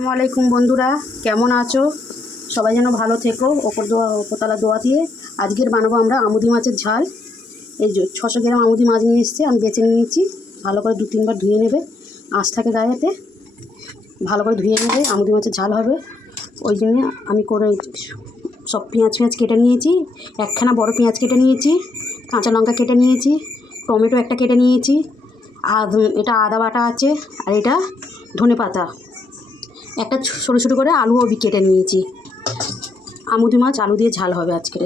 আসসালামু আলাইকুম বন্ধুরা, কেমন আছো? সবাই যেন ভালো থেকো। ওপরতলা দোয়া দিয়ে আজকের বানাবো আমরা আমুদি মাছের ঝাল। এই যে 600 গ্রাম আমুদি মাছ নিয়ে এসেছি, আমি বেছে নিয়েছি। ভালো করে 2-3 বার ধুয়ে নেবে, আঁশ থাকে গায়েতে। ভালো করে ধুয়ে নেবে, আমুদি মাছের ঝাল হবে। ওই জন্য আমি করে সব পেঁয়াজ কেটে নিয়েছি। একখানা বড় পেঁয়াজ কেটে নিয়েছি, কাঁচা লঙ্কা কেটে নিয়েছি, টমেটো একটা কেটে নিয়েছি। এটা আদা বাটা আছে, আর এটা ধনে পাতা। একটা ছোটো ছোটো করে আলুও কেটে নিয়েছি। আমুদি মাছ আলু দিয়ে ঝাল হবে আজকের।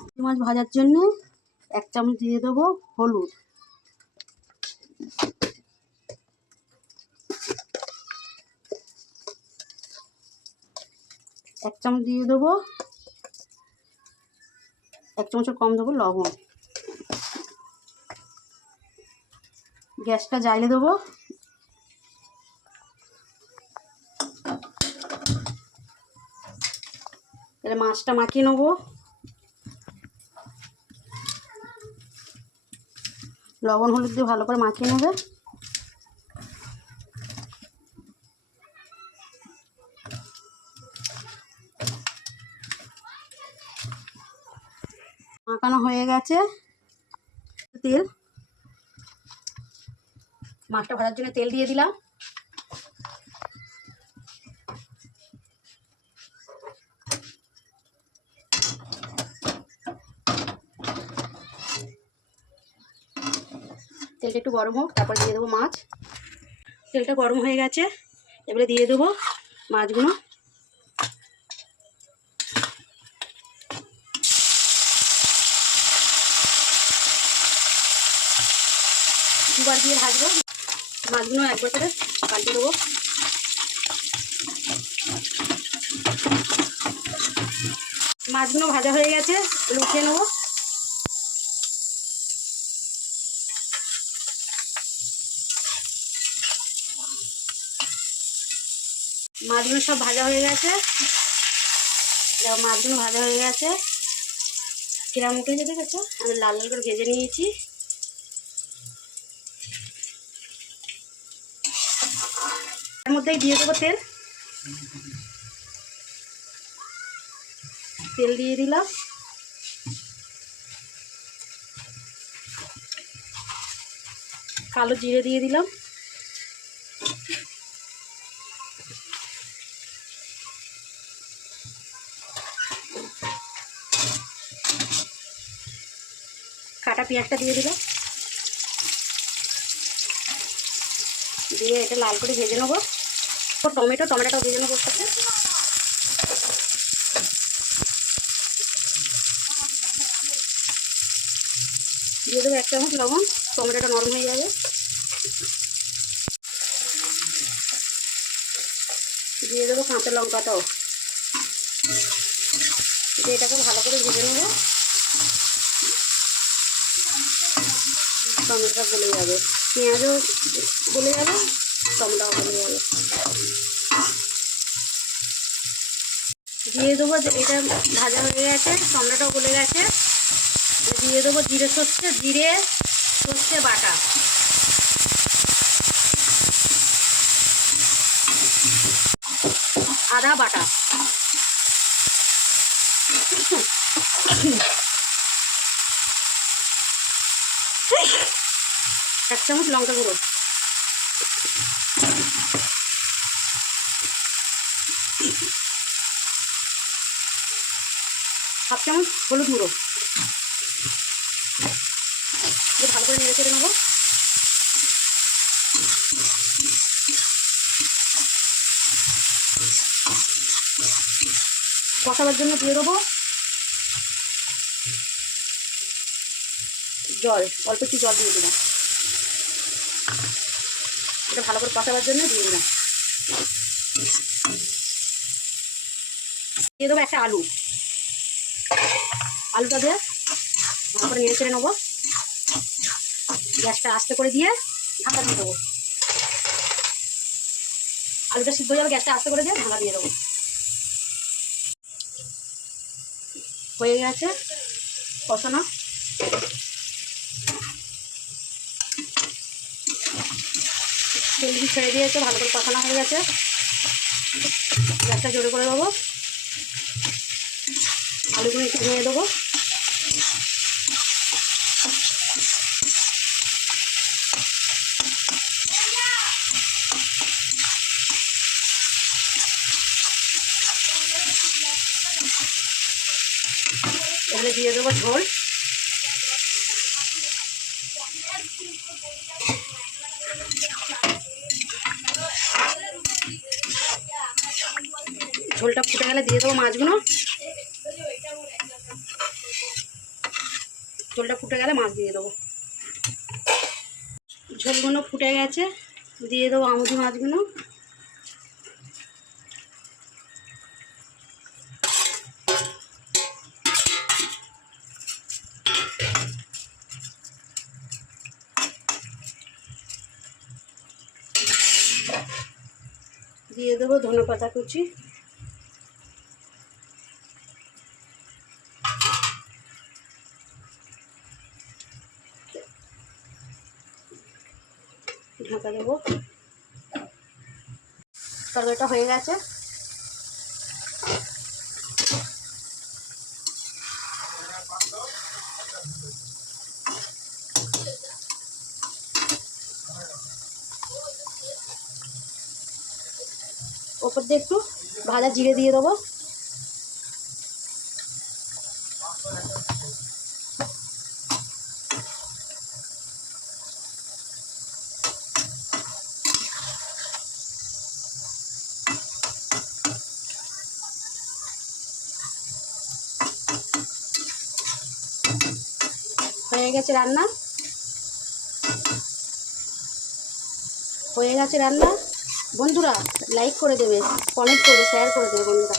আমুদি মাছ ভাজার জন্য 1 চামচ দিয়ে দেবো হলুদ, 1 চামচ দিয়ে দেবো, 1 চামচের কম দেবো লবণ। গ্যাসটা জ্বালিয়ে দেবো। তাহলে মাছটা মাখিয়ে নেবো। লবণ হলুদ দিয়ে ভালো করে মাখিয়ে নেবে। মাখানো হয়ে গেছে। তেল, মাছটা ভাজার জন্য তেল দিয়ে দিলাম। তেলটা একটু গরম হোক, তারপরে দিয়ে দেবো মাছ। তেলটা গরম হয়ে গেছে, এবারে দিয়ে দেবো মাছগুলো। দুবার দিয়ে ভাজবো। মাছগুলো একবার করে পাল্টে দেবো। মাছগুলো ভাজা হয়ে গেছে, উঠিয়ে নেবো। মাছগুলো সব ভাজা হয়ে গেছে। মাছগুলো ভাজা হয়ে গেছে, কিরম উঠে যেতে গেছে। আমি লাল লাল করে ভেজে নিয়েছি। এর মধ্যেই দিয়ে দেবো তেল। তেল দিয়ে দিলাম। কালো জিরে দিয়ে দিলাম। কাটা পেঁয়াজটা দিয়ে দিলাম। দিয়ে এটা লাল করে ভেজে নেবো। টমেটোটাও ভেজে নেবো সাথে। দিয়ে দেবো 1 চামচ লবণ, টমেটোটা নরম হয়ে যাবে। দিয়ে দেবো কাঁচা লঙ্কাটাও। দিয়ে এটাকে ভালো করে ভেজে নেবো। টমেটোটা গলে যাবে, পেঁয়াজও গলে যাবে, টমেটোও গলে যাবে। দিয়ে দেবো, এটা ভাজা হয়ে গেছে, টমেটোটাও গলে গেছে। দিয়ে দেবো জিরে সর্ষে বাটা। আদা বাটা। 1 চামচ লঙ্কা গুঁড়ো। হাফ চামচ হলুদ গুঁড়ো। ভালো করে নেড়ে চেড়ে নেবো। কষাবার জন্য দিয়ে দেবো জল, অল্প একটু জল দিয়ে দিলাম। এটা ভালো করে কষাবার জন্য দিয়ে দিলাম। দিয়ে দেবো একটা আলু। আলুটা দিয়ে ভালো করে নেড়ে চেড়ে নেবো। গ্যাসটা আস্তে করে দিয়ে ঢাকা দিয়ে দেবো। আলুটা সিদ্ধ হয়ে যাবে, গ্যাসটা আস্তে করে দিয়ে ঢাকা দিয়ে দেবো। হয়ে গেছে কষানো। তেল ছেড়ে দিয়েছে, ভালো করে কষানো হয়ে গেছে। গ্যাসটা জোরে করে দেবো। আলুগুলো একটু ভেঙে দেবো। এবারে দিয়ে দেবো ঝোল। ঝোলটা ফুটে গেলে দিয়ে দেবো মাছগুলো। ঝোলটা ফুটে গেলে মাছ দিয়ে দেবো। ঝোলগুলো ফুটে গেছে, দিয়ে দেবো আমুদি মাছগুলো। দিয়ে দেবো ধনেপাতা কুচি। ঢাকা দেবো। তরকারিটা হয়ে গেছে। ওপর দিয়ে একটু ভাজা জিরে দিয়ে দেবো। হয়ে গেছে রান্না। বন্ধুরা লাইক করে দেবে, কমেন্ট করবে, শেয়ার করে দেবে বন্ধুরা।